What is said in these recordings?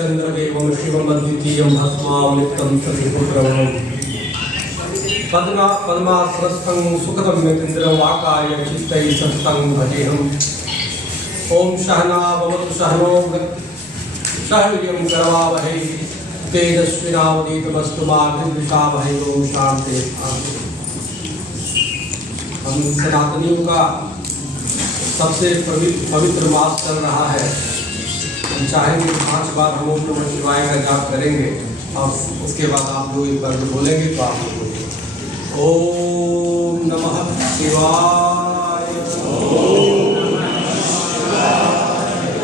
चंद्रदेवं शिवम् अद्वितीयं भस्मावलिप्तं सतिपुत्रं पद्मासनस्थं सुखदं यतीन्द्रं आकार्य चित्तैः सततं भजेऽहम्। ओम सहना भवतु सहनो सह वीर्यं करवावहै तेजस्विनावधीतमस्तु मा विद्विषावहै। ओम शांति शांति। हम सनातनियों का सबसे पवित्र मास चल रहा है। हम चाहेंगे 5 बार हम ओम नमः शिवाय का जाप करेंगे और उसके बाद आप लोग एक बार बोलेंगे तो आप लोग बोलेंगे ओम नमः शिवाय,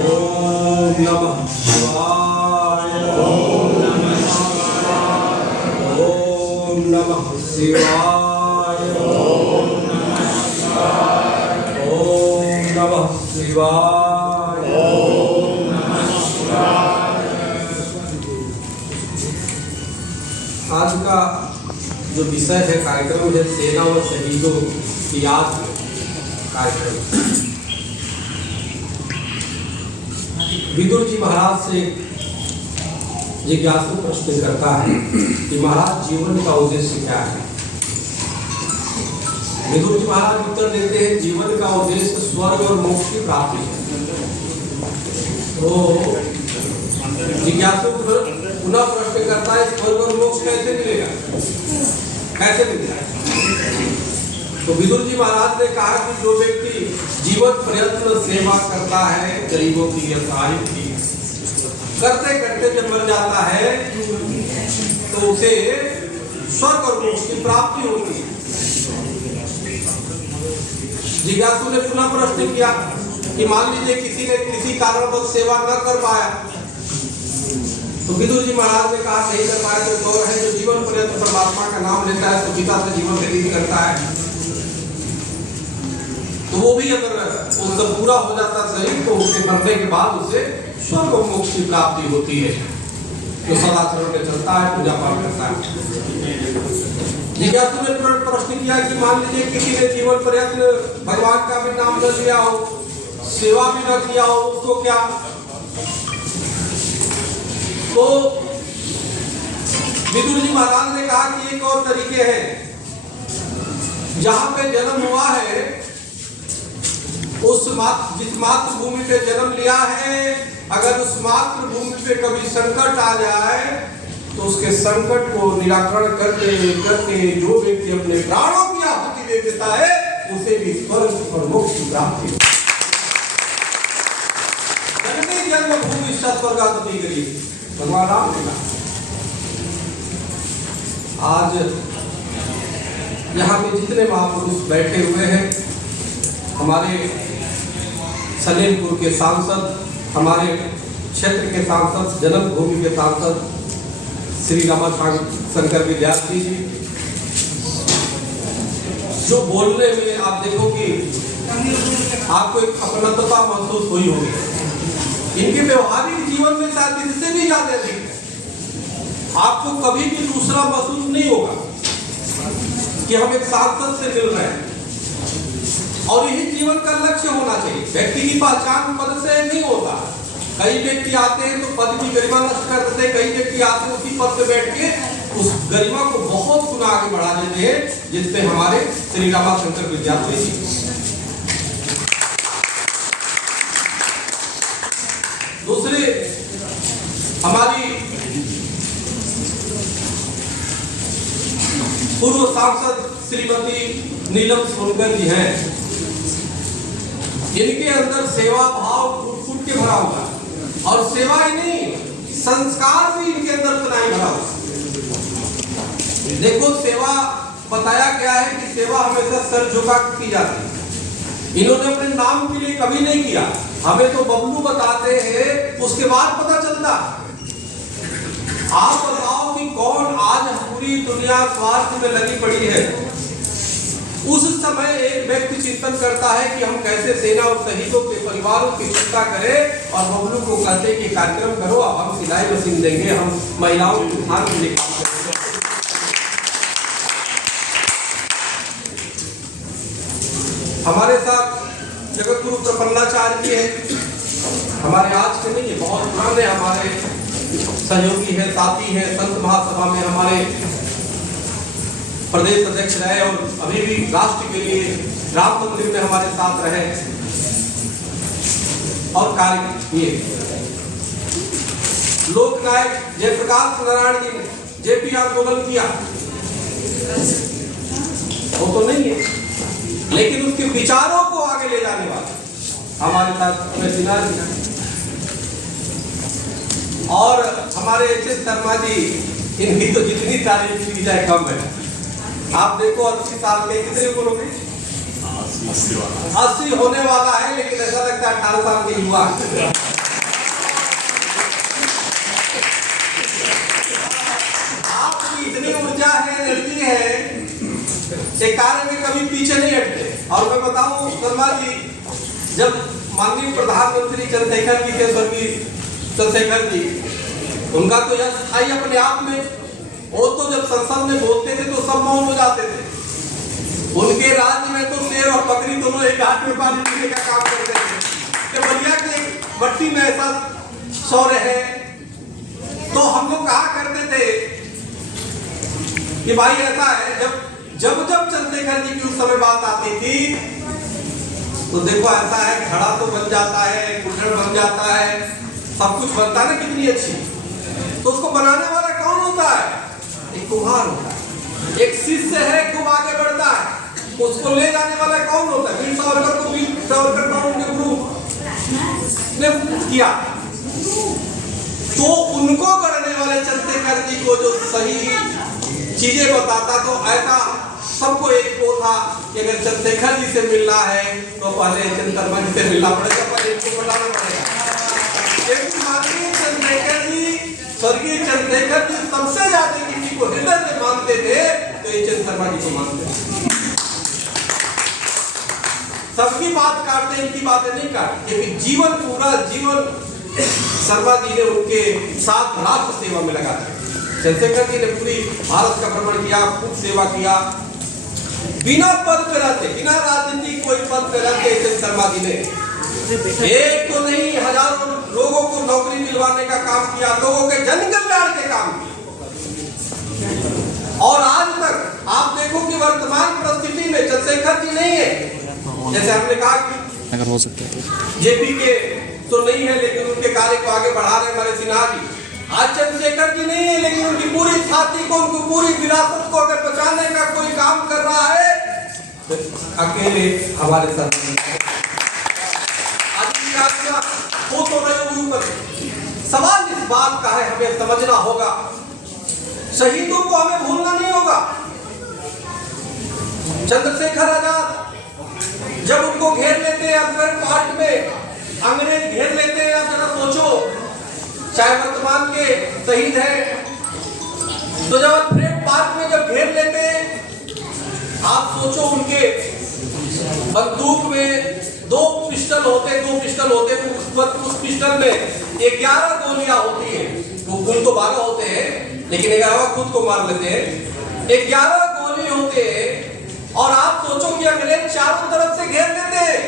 ओम नमः शिवाय, ओम नमः शिवाय, ओम नमः शिवाय। आज का जो विषय है कार्यक्रम है सेना और शहीदों की याद कार्यक्रम। विदुर जी महाराज से जिज्ञासु प्रश्न करता है कि महाराज जीवन का उद्देश्य क्या है। विदुर जी महाराज उत्तर देते हैं जीवन का उद्देश्य स्वर्ग और मोक्ष की प्राप्ति है। तो जिज्ञासु पुनः प्रश्न करता है स्वर्ग और मोक्ष कैसे मिलेगा, कैसे मिलेगा। तो विदुर जी महाराज ने कहा कि जो व्यक्ति जीवन प्रयत्न सेवा करता है गरीबों की या सारी की करते करते जब मर जाता है तो उसे स्वर्ग और मोक्ष की प्राप्ति होती है। जिज्ञासु ने पुनः प्रश्न किया कि मान लीजिए किसी ने किसी कारणवश सेवा न कर पाया तो विदुर जी महाराज ने कहा नहीं कर पाया तो गौर है जो जीवन पर्यंत परमात्मा का नाम लेता है तो पिता से जीवन व्यतीत करता है तो वो भी अगर उसका पूरा हो जाता सही तो उसके मरने के बाद उसे स्वर्ग और मोक्ष की प्राप्ति होती है। जो सदाचरण में चलता है पूजा पाठ करता है। जिज्ञासु ने प्रश्न किया कि मान लीजिए किसी ने जीवन पर्यंत भगवान का भी नाम न लिया हो, सेवा भी न किया हो, उसको क्या। तो विदुर जी महाराज ने कहा कि एक और तरीके हैं। जहां पे जन्म हुआ है उस जिस मातृभूमि पे जन्म लिया है अगर उस मातृभूमि पे कभी संकट आ जाए तो उसके संकट को निराकरण करते करते जो व्यक्ति अपने प्राणों की आहुति दे देता है उसे भी स्वर्ग और मोक्ष की प्राप्ति होती है। जन्मभूमि स्वर्गादपि गरीयसी भगवान राम ने कहा। आज यहाँ पे जितने महापुरुष बैठे हुए हैं, हमारे सलेमपुर के सांसद, हमारे क्षेत्र के सांसद, जन्मभूमि के सांसद श्री रमाशंकर विद्यार्थी जी, जो बोलने में आप देखो कि आपको एक अपनत्वता महसूस हुई होगी। इनके व्यवहारिक जीवन में शायद इससे भी ज्यादा अधिक है। आपको कभी भी दूसरा महसूस नहीं होगा कि हम एक सांसद से मिल रहे हैं और यही जीवन का लक्ष्य होना चाहिए। व्यक्ति की पहचान पद से नहीं होता। कई व्यक्ति आते हैं तो पद की गरिमा नष्ट कर देते हैं, कई व्यक्ति आते हैं उसी पद पे बैठ के उस गरिमा को बहुत गुना आगे बढ़ा देते हैं, जिससे हमारे श्री रमाशंकर विद्यार्थी जी। दूसरे हमारी पूर्व सांसद श्रीमती नीलम सोनकर जी हैं। इनके अंदर सेवा भाव फूट के भरा हुआ और सेवा ही नहीं संस्कार भी इनके अंदर उतना ही भरा हुआ। देखो सेवा बताया गया है कि सेवा हमेशा सर झुका की जाती है। इन्होंने अपने नाम के लिए कभी नहीं किया। हमें तो बबलू बताते हैं उसके बाद पता चलता। आप बताओ कि कौन आज पूरी दुनिया स्वार्थ में लगी पड़ी है। उस समय एक व्यक्ति चिंतन करता है कि हम कैसे सेना और शहीदों के परिवारों की चिंता करें और बबलू को कहते हैं कि कार्यक्रम करो, अब हम सिलाई मशीन देंगे, हम महिलाओं के उत्थान के लिए काम करेंगे। हमारे साथ जगत गुरु प्रपन्नाचार्य जी हैं। हमारे आज के नहीं, बहुत पुराने हमारे सहयोगी है, साथी है, संत महासभा में हमारे प्रदेश अध्यक्ष रहे और अभी भी राष्ट्र के लिए राम मंदिर में हमारे साथ रहे और कार्य किए। लोकनायक जयप्रकाश नारायण जी ने जेपी आंदोलन किया, वो तो नहीं है, लेकिन उसके विचारों को आगे ले जाने वाला हमारे साथ सिन्हा जी और हमारे एच.एस. शर्मा जी, इनकी तो जितनी तारीफ की जाए कम है। आप देखो 80 साल के कितने उम्र हो गई? 80 होने वाला है, लेकिन ऐसा लगता है 18 साल के युवा। आपकी इतनी ऊर्जा है, एनर्जी है, एक कार्य में कभी पीछे नहीं हटते। और मैं बताऊं शर्मा जी, जब माननीय प्रधानमंत्री चंद्रशेखर जी के स्वर्गीय चंद्रशेखर जी, उनका तो यह स्थायी अपने आप में, वो तो जब संसद में बोलते थे तो सब मौन हो जाते थे। उनके राज्य में तो शेर और बकरी दोनों एक हाथ में पानी पीने का काम करते थे। बलिया की मट्टी में ऐसा शौर्य है। तो हम लोग कहा करते थे कि भाई ऐसा है, जब चंद्रशेखर जी की उस समय बात आती थी तो देखो ऐसा है, घड़ा तो बन जाता है, कुल्हड़ बन जाता है, सब कुछ बनता है ना, कितनी अच्छी। तो उसको बनाने वाला कौन होता है? एक कुम्हार होता है, एक शिष्य है, खूब आगे बढ़ता है। उसको ले जाने वाला कौन होता है? वीर सावरकर को वीर सावरकर का उनके गुरु ने किया, तो उनको करने वाले चंद्रशेखर जी को जो सही चीजें बताता, तो ऐसा सबको एक वो था कि अगर चंद्रशेखर जी से मिलना है तो पहले चंद्रमा जी से मिलना पड़ेगा, पहले इनको बताना पड़ेगा। एक माननीय चंद्रशेखर जी, स्वर्गीय चंद्रशेखर जी सबसे ज्यादा किसी को हृदय से मानते थे तो ये चंद्रमा जी को मानते थे। सबकी बात काटते, इनकी बातें नहीं काटते, क्योंकि जीवन, पूरा जीवन शर्मा जी ने उनके साथ राष्ट्र सेवा में लगा दिया। चंद्रशेखर जी ने पूरी भारत का भ्रमण किया, खूब सेवा किया, बिना पद पे रहते, बिना राजनीति कोई पद पे रहते शर्मा जी ने एक तो नहीं, हजारों लोगों को नौकरी दिलवाने का काम किया, लोगों के जन कल्याण के काम किया। और आज तक आप देखो कि वर्तमान परिस्थिति में चंद्रशेखर जी नहीं है, जैसे हमने कहा कि अगर हो सकता है जेपी के तो नहीं है, लेकिन उनके कार्य को आगे बढ़ा रहे हमारे सिन्हा जी। आज चंद्रशेखर जी नहीं है, लेकिन उनकी पूरी छाती को, उनकी पूरी विरासत को अगर बचाने का कोई काम कर रहा है तो अकेले हमारे साथ वो तो रहे ऊपर। सवाल इस बात का है, हमें समझना होगा, शहीदों को हमें भूलना नहीं होगा। चंद्रशेखर आजाद जब उनको घेर लेते हैं अफगान पार्ट में, अंग्रेज घेर लेते हैं, आप जरा सोचो, चाहे वर्तमान के शहीद हैं, तो जब अफगान पार्ट में जब घेर लेते हैं, आप सोचो उनके बंदूक में दो पिस्टल होते, उस पिस्टल में 11 गोलियां होती है। वो कुल तो 12 होते हैं, लेकिन 11वां खुद को मार लेते हैं। 11 गोली होते हैं, और आप सोचो कि अंग्रेज चारों तरफ से घेर लेते हैं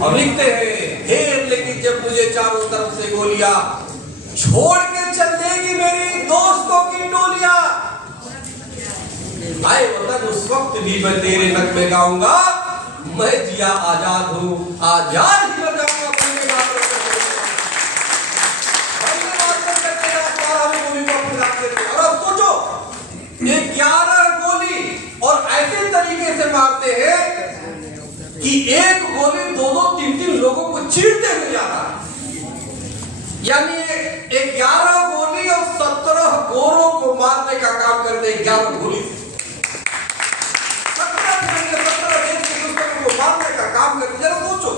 और लिखते हैं, घेर लेकिन जब मुझे चारों तरफ से गोलियां छोड़ के चल देगी मेरी दोस्तों की टोलियां, आए वतन उस वक्त भी मैं तेरे नगमे गाऊंगा, मैं जिया आजाद हूं, आजाद ही मर जाऊंगा। और अब सोचो, ये 11 गोली और ऐसे तरीके से मारते हैं कि एक गोली 2-2, 3-3 लोगों को चीरते हुए जाता है। यानी 11 गोली और 17 गोरों को मारने का काम करते हैं 11 गोली। 17 देश के दुश्मनों को मारने का काम करते। जरा सोचो,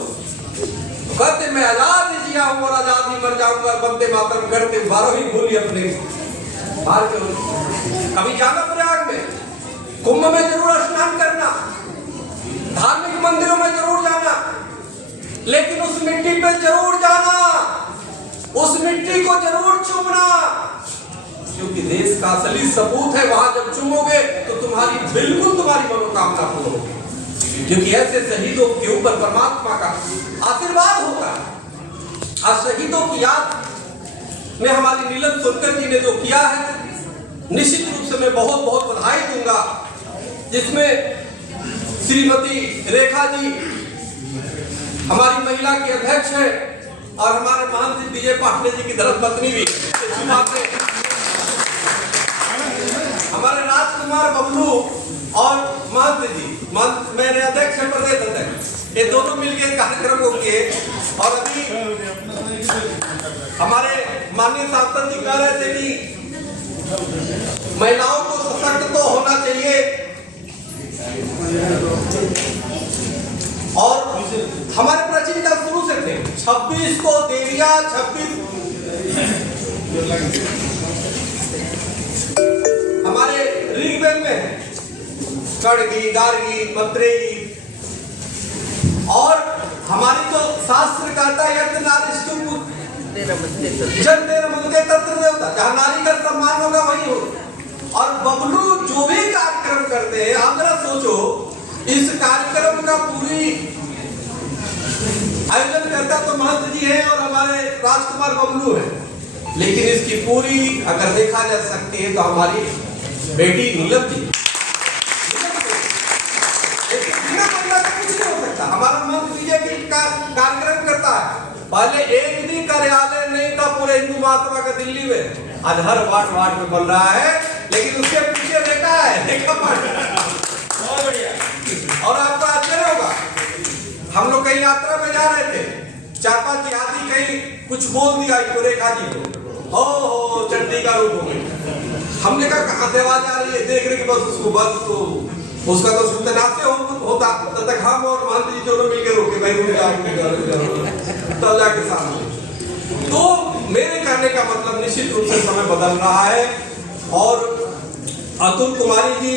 कहते मैं आजाद ही जिया हूं और आजाद ही मर जाऊंगा, वंदे मातरम करते 12वीं गोली अपने मार के। कभी जाना प्रयाग में, कुंभ में जरूर स्नान करना, धार्मिक मंदिरों में जरूर जाना, लेकिन उस मिट्टी पे जरूर जाना, उस मिट्टी को जरूर चूमना, क्योंकि देश का असली सबूत है। वहां जब चूमोगे तो बिल्कुल तुम्हारी मनोकामना पूर्ण होगी, क्योंकि ऐसे शहीदों के ऊपर परमात्मा का आशीर्वाद होता है। आज शहीदों की याद में हमारी नीलम सोनकर जी ने जो किया है, निश्चित रूप से मैं बहुत बहुत बधाई दूंगा, जिसमें श्रीमती रेखा जी हमारी महिला की अध्यक्ष है और हमारे महंत जी विजय पाटले जी की धर्मपत्नी भी हमारे राजकुमार बबलू और महंत जी, मेरे अध्यक्ष है, प्रदेश अध्यक्ष, ये दोनों मिलकर कार्यक्रम को किए। और अभी हमारे माननीय सांसद जी कह रहे थे कि महिलाओं को सशक्त तो होना चाहिए, और हमारे प्राचीन काल शुरू से थे 26 को देवियां, 26 हमारे ऋग्वेद में है, खड़गी, गार्गी, मत्रेयी, और हमारी तो शास्त्र कहता है यज्ञ नारिष्टु जन तेरा मंदे तत्र देवता, जहाँ नारी का सम्मान होगा वही हो। और बबलू जो भी कार्यक्रम करते हैं, आप जरा सोचो, इस कार्यक्रम का पूरी आयोजन करता तो महंत जी है और हमारे राजकुमार बबलू है, लेकिन इसकी पूरी अगर देखा जा सकती है तो हमारी बेटी नीलम जी। हमारा मंत्र विजय की कार्यक्रम करता है, पहले एक भी कार्यालय नहीं था पूरे हिंदू महासभा का दिल्ली में, आज हर वार्ड में बन रहा है, लेकिन उसके पीछे देखा है, देखा बहुत बढ़िया। और आपका आश्चर्य होगा, हम लोग कहीं यात्रा में जा रहे थे, 4-5 जिहादी कहीं कुछ बोल दिया तो रेखा जी को, हो चंडी का रूप हो गई। हमने कहा कहाँ से आवाज आ रही है, देख रहे कि बस उसका तो सत्यानाश होता, तब तक हम और महंत जी दोनों मिलकर रोके, भाई तब जाके सामने। तो मेरे कहने का मतलब निश्चित रूप से समय बदल रहा है, और अतुल कुमारी जी,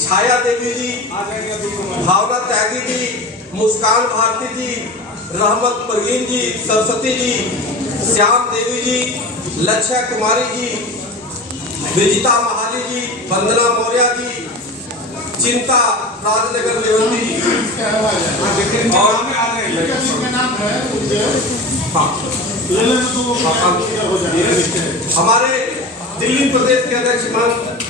छाया देवी जी, भावना त्यागी जी, मुस्कान भारती जी, रहमत परवीन जी, सरस्वती जी, श्याम देवी जी, लक्ष्या कुमारी जी, विजिता महाली जी, वंदना मौर्य जी, चिंता राजनगर देवती जी, और हमारे दिल्ली प्रदेश के अध्यक्ष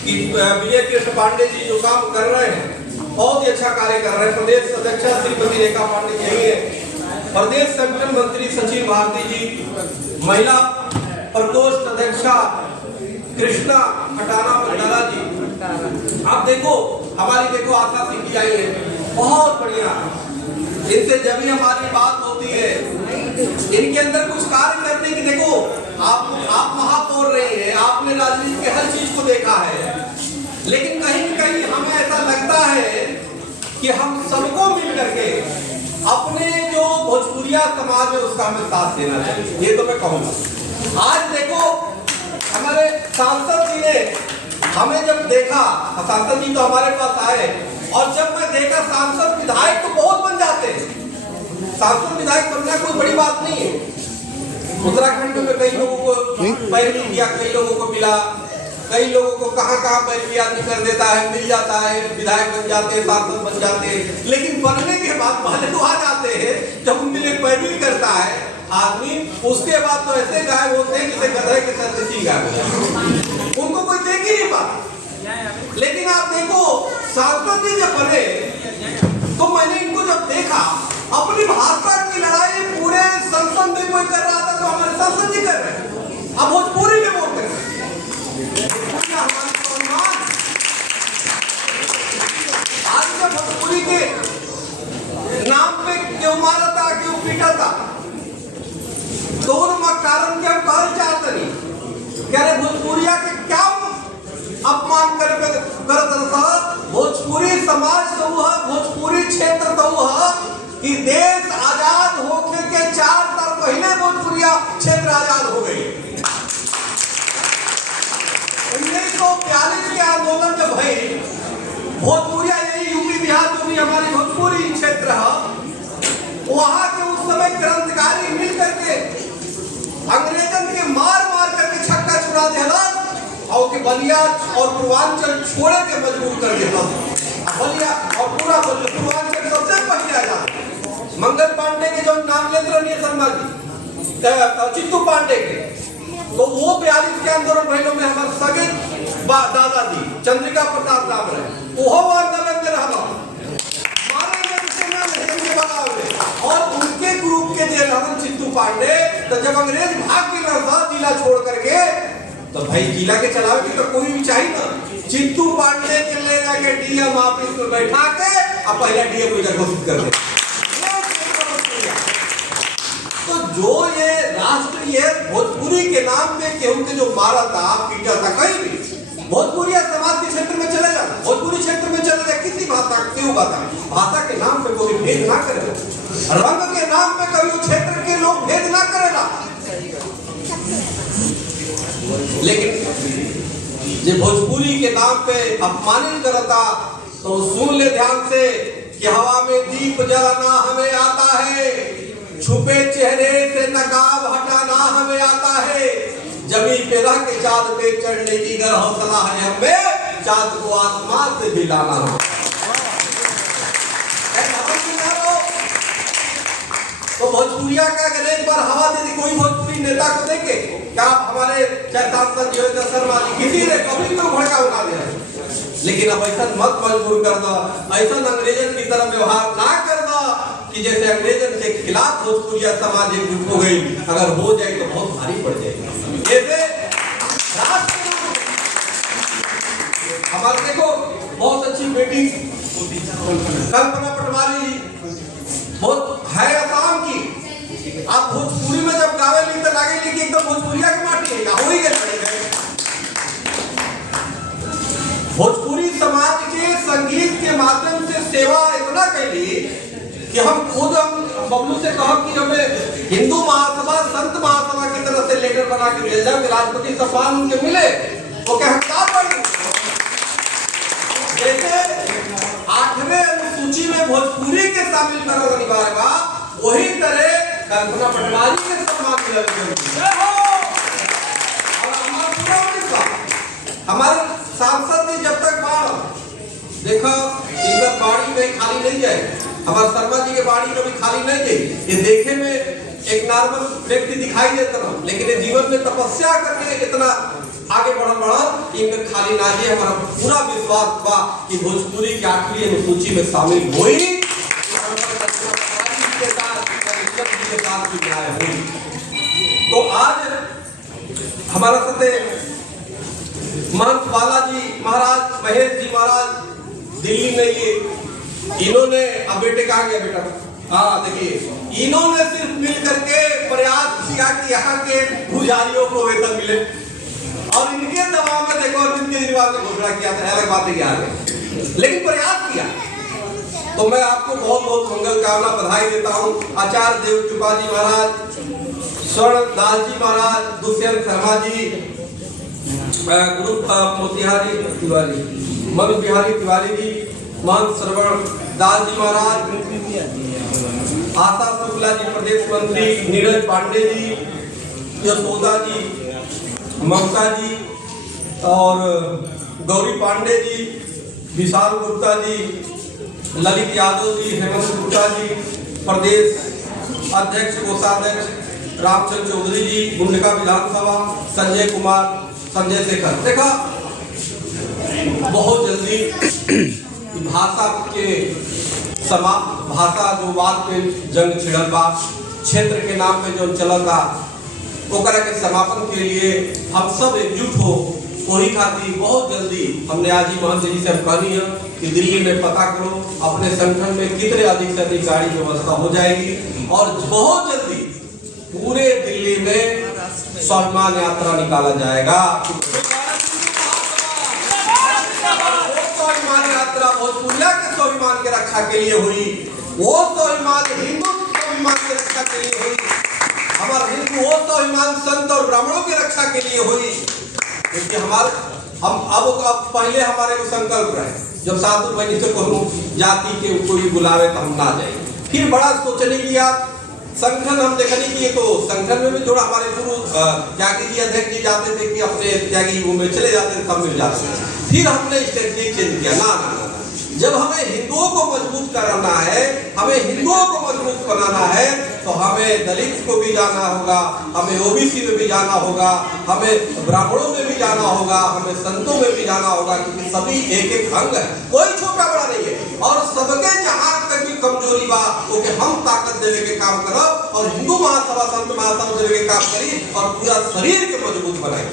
विजय कृष्ण पांडे जी जो काम कर रहे हैं, बहुत ही अच्छा कार्य कर रहे हैं। प्रदेश अध्यक्ष श्रीमती रेखा पांडे जी है, प्रदेश संगठन मंत्री सचिव भारती जी, महिला प्रकोष्ठ अध्यक्षा कृष्णा खटाना मंडाला जी। आप देखो, हमारी देखो आशा सिंह जी आई है, बहुत बढ़िया, इनसे जब भी हमारी बात होती है, इनके अंदर कुछ कार्य करने की, देखो आप महापौर रही हैं, आपने राजनीति के हर चीज को देखा है, लेकिन कहीं न कहीं हमें ऐसा लगता है कि हम सबको मिल करके अपने जो भोजपुरिया समाज है उसका हमें साथ देना चाहिए, ये तो मैं कहूँगा। आज देखो हमारे सांसद जी ने हमें जब देखा, सांसद जी तो हमारे पास आए, और जब मैं देखा सांसद विधायक तो बहुत बन जाते हैं, सांसद विधायक बनना कोई बड़ी बात नहीं है। उत्तराखंड में कई लोगों को पैरवी किया, कई लोगों को मिला, कई लोगों को कहाँ पैरवी आदमी कर देता है, मिल जाता है, विधायक बन जाते हैं, सांसद बन जाते हैं, लेकिन बनने के बाद पहले तो आ जाते हैं, जब उनके लिए पैरवी करता है आदमी, उसके बाद तो ऐसे गायब होते हैं जैसे गधे के सर से सींग गायब हो जाते, उनको कोई देख ही नहीं पाता। लेकिन आप देखो सांसद जी जब बने तो मैंने इनको जब देखा, अपनी भाषा की लड़ाई पूरे संसद में कोई कर रहा था तो हमारे सांसद जी कर रहे हैं, अब भोजपुरी में बोल रहे हैं। आज जब भोजपुरी के नाम पे क्यों मारा था, क्यों पीटा था, दोनों कारण के हम कहल चाहते नहीं, कह रहे भोजपुरिया के क्या अपमान कर भोजपुरी समाज तो वह, भोजपुरी क्षेत्र तो वह कि देश आजाद होने के 4 साल पहले भोजपुरिया क्षेत्र आजाद हो गई। 1942 के आंदोलन जब भई, भोजपुरिया यही यूपी बिहार जो भी हमारी भोजपुरी क्षेत्र है, वहां के उस समय क्रांतिकारी मिल करके अंग्रेजन के मार करके छक्का छुड़ा देला, और के बलिया और पूर्वांचल छोड़े के मजबूर कर देता। बलिया और पूरा पूर्वांचल सबसे पहले आजाद। मंगल पांडे के जो नाम लेते रहिए शर्मा जी, चित्तू पांडे के, तो वो 42 के आंदोलन भइलो में हमारे सगे दादाजी चंद्रिका प्रसाद नाम रहे, वो आंदोलन में रहना और उनके ग्रुप के जे रहन चित्तू पांडे, तो जब अंग्रेज भाग के रहा जिला छोड़ करके, तो भाई जिला के चलावे के तो कोई भी चाहिए ना। चित्तू पांडे के ले जाके डीएम ऑफिस में बैठा के अब पहला डीएम को घोषित कर दे। तो जो ये राष्ट्र ये भोजपुरी के नाम पे केहू के जो मारा था, पीटा था, कहीं भी भोजपुरी समाज के क्षेत्र में चले जाना, भोजपुरी क्षेत्र में चले जाए, किसी भाषा के नाम पे कोई भेद ना करेगा, रंग के नाम पे कभी क्षेत्र के लोग भेद ना करेगा। लेकिन जो भोजपुरी के नाम पे अपमानित करता, तो सुन ले ध्यान से कि हवा में दीप जलाना हमें आता है, छुपे चेहरे से नकाब हटाना हमें आता है, जमी पे रह के चाँद पे चढ़ने की गर हौसला है हमें, चाँद को आसमान से भी लाना है। तो भोजपुरिया का अगर एक बार हवा दे दी कोई भोजपुरी नेता को देखे, क्या आप हमारे चाहे सांसद योगेंद्र शर्मा जी किसी ने कभी तो भड़का उठा दिया, लेकिन अब ऐसा मत मजबूर कर दो, ऐसा अंग्रेजन की तरह व्यवहार ना कर दो कि जैसे अंग्रेजन के खिलाफ भोजपुरिया समाज एकजुट हो गई, अगर हो जाए तो बहुत भारी पड़ जाएगी। जैसे हमारे देखो बहुत अच्छी बेटी कल्पना पटवारी बहुत है असम की, आप भोजपुरी में जब गावे ली तो लागे ली कि एकदम भोजपुरिया की माटी है, हो ही गए। भोजपुरी समाज के संगीत के माध्यम से सेवा इतना कैली कि हम खुद बबलू से कहा कि हमें हिंदू महासभा संत महासभा की तरफ से लेटर बना के भेज जाए, राष्ट्रपति सम्मान उनके मिले, तो क्या हम क्या पढ़ेंगे। जैसे 8वें अनुसूची में भोजपुरी के शामिल करना अनिवार्य बा, वही तरह कल्पना पटवारी के सम्मान मिले। हमारे सांसद ने जब तक देखो इनका बाड़ी में खाली नहीं जाए, हमारे शर्मा जी के बाड़ी में भी खाली नहीं जाए, ये देखे में एक नॉर्मल व्यक्ति दिखाई देता ना, लेकिन ये जीवन में तपस्या करके इतना आगे बढ़ा इनमें खाली ना जाए। हमारा पूरा विश्वास बा कि भोजपुरी की 8वीं अनुसूची में शामिल हुई, तो आज हमारा साथ महंत बालाजी महाराज, महेश जी महाराज दिल्ली में, ये इन्होंने अब बेटे कहा गया बेटा, हाँ देखिए इन्होंने सिर्फ मिल करके प्रयास किया कि यहाँ के पुजारियों को वेतन मिले, और इनके दबाव में देखो अरविंद केजरीवाल ने घोषणा किया था, अलग बात है, लेकिन प्रयास किया। तो मैं आपको बहुत बहुत मंगल कामना बधाई देता हूँ। आचार्य देवकृपा जी महाराज, स्वर्ण दास जी महाराज, दुष्यंत शर्मा जी, गुरु मोतिहारी तिवारी, मनु बिहारी तिवारी जी, महंत श्रवण दास जी महाराज, आशा शुक्ला जी प्रदेश मंत्री, नीरज पांडे जी, यशोदा जी, ममता जी और गौरी पांडे जी, विशाल गुप्ता जी, ललित यादव जी, हेमंत गुप्ता जी, प्रदेश अध्यक्ष कोषाध्यक्ष रामचंद्र चौधरी जी, गुंडका विधानसभा, संजय कुमार, संजय शेखर। देखा बहुत जल्दी भाषा के भाषा जो बात पे जंग छिड़ल बा, क्षेत्र के नाम पे जो चलता, ओकरा के समापन के लिए हम सब एकजुट हो, वही खातिर बहुत जल्दी हमने आज ही महंत जी से कहनी है कि दिल्ली में पता करो अपने संगठन में कितने अधिक से अधिक गाड़ी व्यवस्था हो जाएगी, और बहुत जल्दी पूरे दिल्ली में स्वाभिमान यात्रा निकाला जाएगा। स्वाभिमान यात्रा भोजपुरिया के स्वाभिमान के रक्षा के लिए हुई, वो स्वाभिमान हिंदू स्वाभिमान के रक्षा के लिए हुई, हमारा हिंदू वो स्वाभिमान संत और ब्राह्मणों की रक्षा के लिए हुई। क्योंकि हमारे हम अब पहले हमारे को संकल्प रहे, जब साधु बनी से कहूँ जाति के कोई बुलावे तो हम ना जाए, फिर बड़ा सोचने की आप संगठन हम देखने की, तो संगठन में भी थोड़ा हमारे गुरु त्यागी जी अध्यक्ष जी जाते थे कि अपने त्यागी वो में चले जाते थे, सब मिल जाते थे। फिर हमने स्ट्रेटजी चेंज किया, ना जब हमें हिंदुओं को मजबूत कराना है, हमें हिंदुओं को मजबूत बनाना है, तो हमें दलित को भी जाना होगा, हमें ओबीसी में भी जाना होगा, हमें ब्राह्मणों में भी जाना होगा, हमें संतों में भी जाना होगा, क्योंकि सभी एक एक अंग है, कोई छोटा बड़ा नहीं है। और सबके जहां तक की कमजोरी बा ओके हम ताकत देने के काम करो और हिंदू महासभा संत महासभा देने के काम करी और पूरा शरीर के मजबूत बनाए।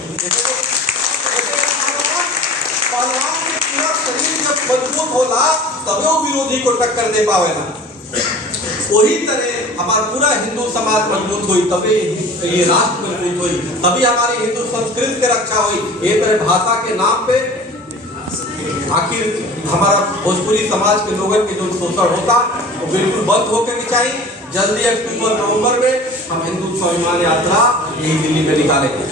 पूरा शरीर जब मजबूत होला तब वो विरोधी को टक्कर दे पावेला। वही तरह हमारा पूरा हिंदू समाज मजबूत हुई तभी ये राष्ट्र मजबूत हुई, तभी हमारी हिंदू संस्कृति की रक्षा हुई। ये तरह भाषा के नाम पे आखिर हमारा भोजपुरी समाज के लोगों के जो शोषण होता वो बिल्कुल बंद होकर के चाहिए। जल्दी अक्टूबर नवंबर में हम हिंदू स्वाभिमान यात्रा यही दिल्ली में निकालेंगे।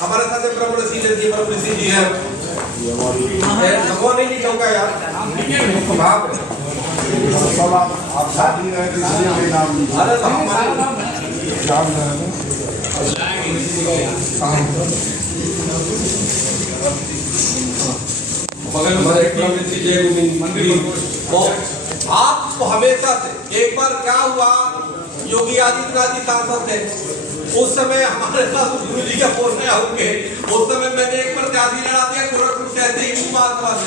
हमारे साथ ब्रह्मण सिंह जी है, भगवान नहीं लिखा होगा यार, आप शादी अरे आपको हमेशा से एक बार क्या हुआ, योगी आदित्यनाथ जी सांसद थे उस समय, हमारे साथ गुरु जी का फोन में होंगे, उस समय मैंने एक प्रत्याशी लड़ा दिया गोरखपुर से, ऐसे हिंदू महासभा से,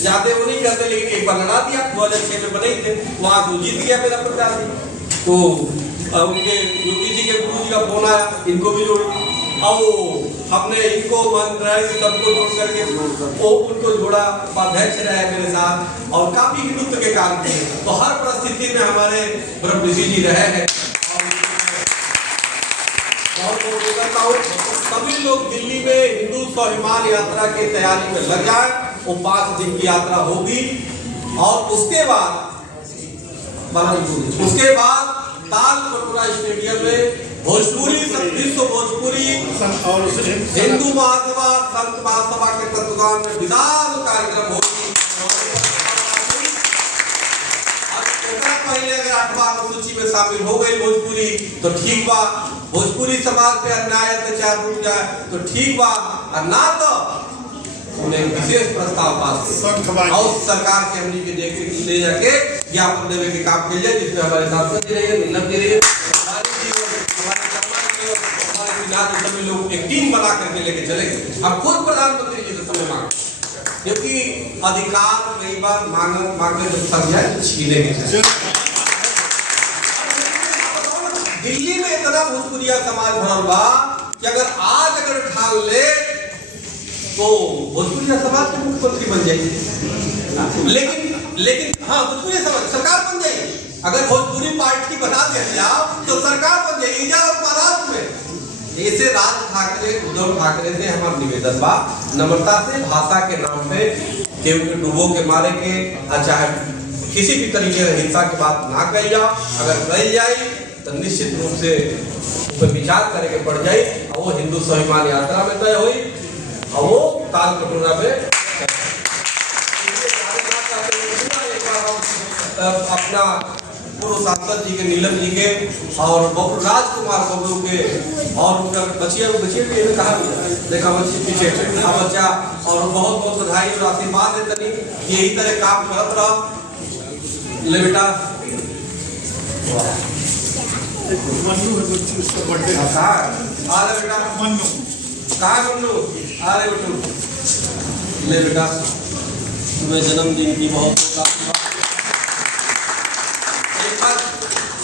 ज्यादा वो नहीं करते लेकिन एक बार लड़ा दिया, 2006 में बने थे, वहां से जीत गया मेरा प्रत्याशी। तो उनके योगी जी के गुरु जी का फोन आया, इनको भी जोड़, अब हमने इनको मंत्रालय सबको जोड़ करके वो उनको जोड़ा, उपाध्यक्ष रहे मेरे साथ और काफी हिंदुत्व के काम किए। तो हर परिस्थिति में हमारे ब्रह्म ऋषि जी रहे हैं। सभी लोग दिल्ली में हिंदू स्वाभिमान यात्रा की तैयारी में लग जाए। वो 5 दिन की यात्रा होगी और उसके बाद ताल कटोरा स्टेडियम में भोजपुरी विश्व भोजपुरी हिंदू महासभा संत महासभा के तत्वाधान में विशाल कार्यक्रम होगी। पहले अगर 8वां अनुसूची में शामिल हो गई भोजपुरी तो ठीक बा, भोजपुरी समाज पे अन्याय अत्याचार रुक जाए तो ठीक बा, और ना तो उन्हें विशेष प्रस्ताव पास और सरकार के हमनी के देख ले जाके ज्ञापन देने के काम के लिए, जिसमें हमारे सांसद जी रहिए, नीलम जी रहिए, सभी लोग एक टीम बना करके लेके चलेंगे। हम खुद प्रधानमंत्री जी से समय मांगे, क्योंकि अधिकार कई बार मांगने जब थक जाए तो छीनेंगे। दिल्ली में इतना भोजपुरिया समाज भरल बा कि अगर ठान ले तो भोजपुरिया समाज के मुख्यमंत्री बन जाएगी। लेकिन हाँ, भोजपुरिया समाज सरकार बन जाएगी। अगर भोजपुरी पार्टी बना दिया जाओ तो सरकार बन जाएगी और महाराष्ट्र में। ऐसे राज ठाकरे उद्धव ठाकरे से हमारा निवेदन बा, नम्रता से भाषा के नाम पे केहू के डूबो के मारे के चाहे किसी भी तरीके से हिंसा की बात ना कही जाओ। अगर कही जाए तो निश्चित रूप से उस पर विचार करके पड़ जाए और वो हिंदू स्वाभिमान यात्रा में तय हुई और वो ताल कटोरा में अपना पूर्व सांसद जी के, नीलम जी के और राजकुमार बबलू के और उनका बच्चिया भी कहा देखा बच्ची पीछे बच्चा और बहुत बहुत बधाई और आशीर्वाद है तनी यही तरह काम करत रहो। ले बेटा अरे बेटा कहाँ मन्नू, अरे बेटू ले बेटा, तुम्हें जन्मदिन की बहुत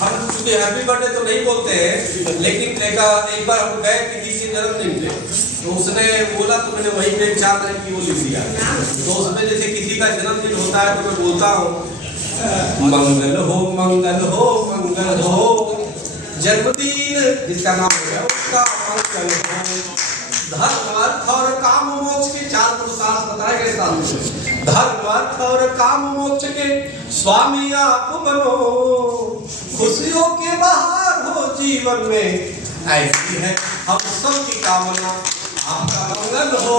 हम हैप्पी बर्थडे तो नहीं बोलते हैं, लेकिन एक बार हम गए किसी के जन्मदिन पे तो उसने बोला तो मैंने वही पे 4 लाइन की वो लिख दिया। तो उसमें जैसे किसी का जन्मदिन होता है तो मैं बोलता हूँ मंगल हो मंगल हो मंगल हो, जन्मदिन जिसका नाम है उसका मंगल हो। धर्म अर्थ और काम मोक्ष के 4 पुरुषार्थ बताए गए सामने। धर्म अर्थ और काम मोक्ष के स्वामी आप बनो, खुशियों के बहार हो जीवन में, ऐसी है हम सब की कामना, आपका मंगल हो।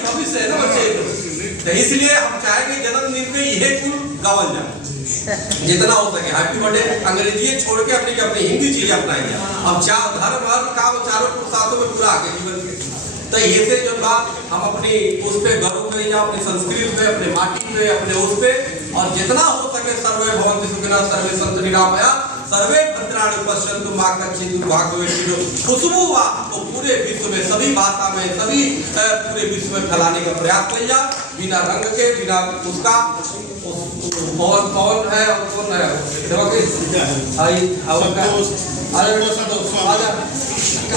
भविष्य है ना बच्चे, तो इसलिए हम चाहेंगे जन्मदिन पे यह कुल गावल जाए जितना हो सके। हैप्पी बर्थडे अंग्रेजी छोड़ के अपनी हिंदी चीज अपनाएंगे। अब चार धर्म अर्थ काम चारों पुरुषार्थों में पूरा आगे जीवन के। तो ये से जो बात हम अपनी उस पे गर्व पे या अपनी संस्कृति पे, अपने माटी पे, अपने उस पे, और जितना हो सके सर्वे भवन्तु सुखिनः सर्वे सन्तु निरामयाः सर्वे भद्राणि पश्यन्तु मा कश्चित् दुर्भाग्यवशात्। खुशबू हुआ तो पूरे विश्व में सभी भाषा में सभी पूरे विश्व में फैलाने का प्रयास किया जाए, बिना रंग के, बिना उसका। कौन है और कौन है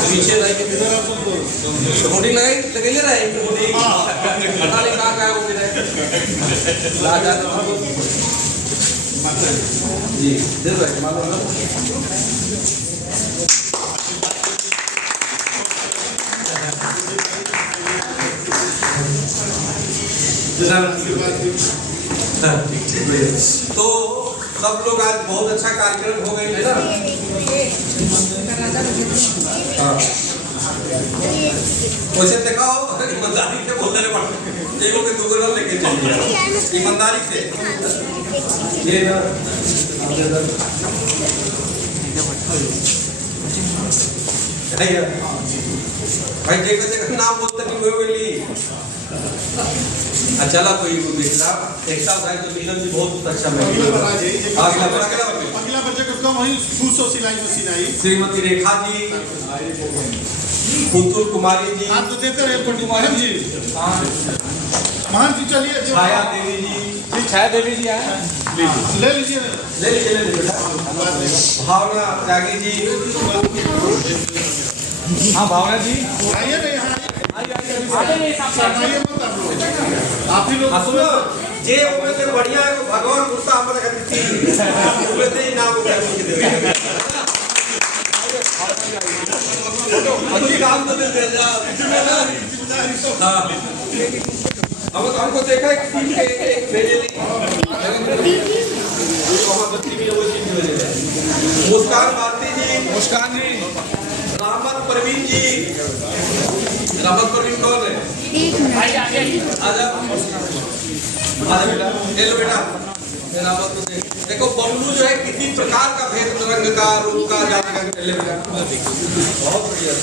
पीछे होर्डिंग लगे रहे पता नहीं कहाँ है वो राजा जी दे तो सब लोग आज बहुत अच्छा कार्यक्रम हो गए है ना। वैसे दिखाओ ईमानदारी से बोलने पड़ते देखो कि दो लेके चलिए ईमानदारी से ये ना भाई देखो देखो नाम बोलते नहीं हुए बोली। चला कोई दूसरा एक साल भाई तो मिलन जी बहुत अच्छा अगला बच्चे को कम वही 200 सिलाई मशीन आई। श्रीमती रेखा जी, पुतुल कुमारी जी, आप तो देते रहे महान जी। महान जी चलिए। छाया देवी जी, छाया देवी जी आए ले लीजिए बेटा। भावना त्यागी जी, हाँ भावना जी आइए ना यहाँ आप ही लोग सुनो जे ओमे से बढ़िया है भगवान गुस्सा हमरे खातिर थी ओमे से ही नाम कर के देवे अच्छी काम तो दे जा। हां हमको देखा है किसी के एक भेजे नहीं वहां बच्ची भी वो चीज भेजे। मुस्कान भारती जी, मुस्कान जी, रामत परवीन जी। रामत परवीन कौन है? आजा बेटा ले लो बेटा। मेरा मत तो देखो बबलू जो है किसी प्रकार का भेद रंग का रूप का जाति का ले बेटा बहुत बढ़िया।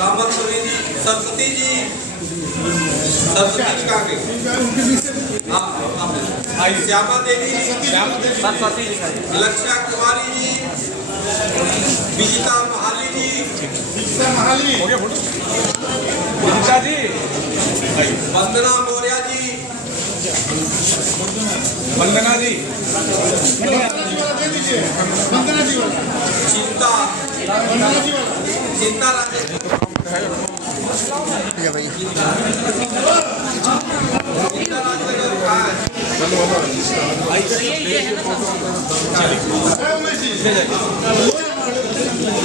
रामत परवीन जी, सरस्वती जी, सरस्वती जी कहाँ गई? हाँ श्यामा देवी, सरस्वती लक्षा कुमारी जी, विजिता महाली जी, हो गया फोटो। विदिशा जी, वंदना मौर्य जी, वंदना जी, दे दीजिए वंदना जी वाला। चिंता वंदना जी वाला चिंता राजेश